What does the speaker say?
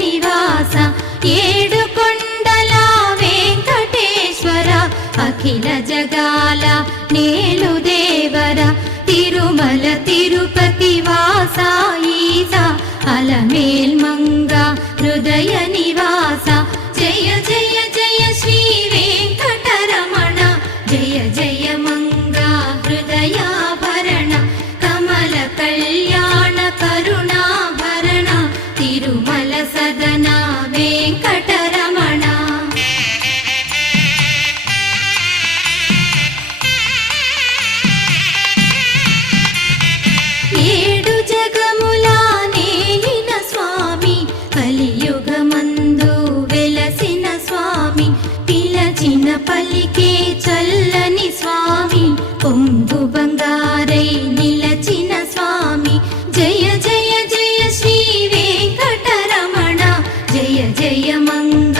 నివాస ఏడుకొండల వెంకటేశ్వర అఖిల జగాల నేలు దేవర తిరుమల తిరుపతి వాస ఈస అలమేల్ మంగ హృదయ నివాస జయ జయ జయ శ్రీ వెంకటరమణ జయ జయ మంగ హృదయాభరణ కమల కళ్యాణ కరుణాభరణ తిరుమల సదన వెంకటరమణ ఏడు జగముల నేలిన స్వామి కలియుగమందు వెలసిన స్వామి పిలచిన పలికే చల్లని స్వామి పొంగు బంగారై నిలచిన స్వామి జయ జయ జయ శ్రీ వెంకటరమణ జయ జయ మంగ